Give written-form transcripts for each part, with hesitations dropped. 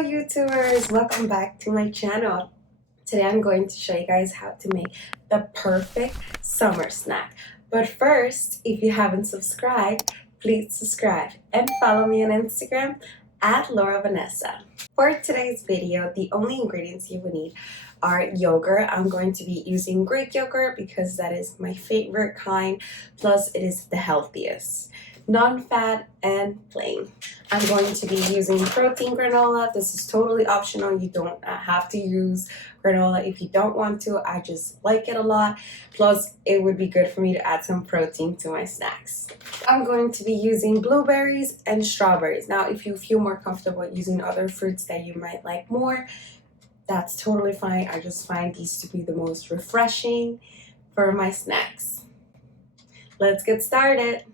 Hello YouTubers, welcome back to my channel. Today I'm going to show you guys how to make the perfect summer snack. But first, if you haven't subscribed, please subscribe and follow me on Instagram at Vanessa. For today's video, the only ingredients you will need are yogurt. I'm going to be using Greek yogurt because that is my favorite kind, plus it is the healthiest. Non-fat and plain. I'm going to be using protein granola. This is totally optional. You don't have to use granola if you don't want to. I just like it a lot. Plus, it would be good for me to add some protein to my snacks. I'm going to be using blueberries and strawberries. Now, if you feel more comfortable using other fruits that you might like more, that's totally fine. I just find these to be the most refreshing for my snacks. Let's get started.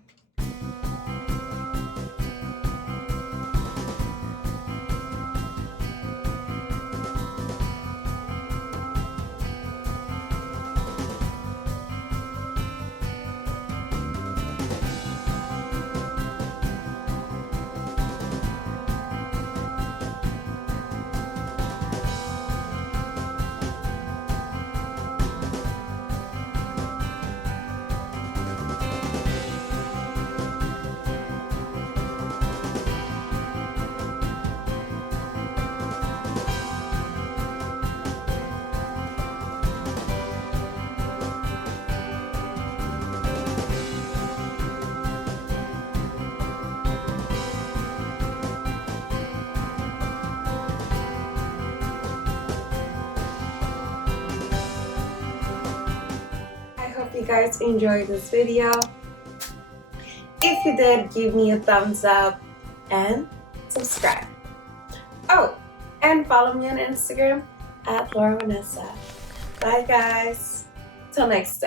Hope you guys enjoyed this video. If you did, give me a thumbs up and subscribe. Oh, and follow me on Instagram at Vanessa. Bye guys. Till next time.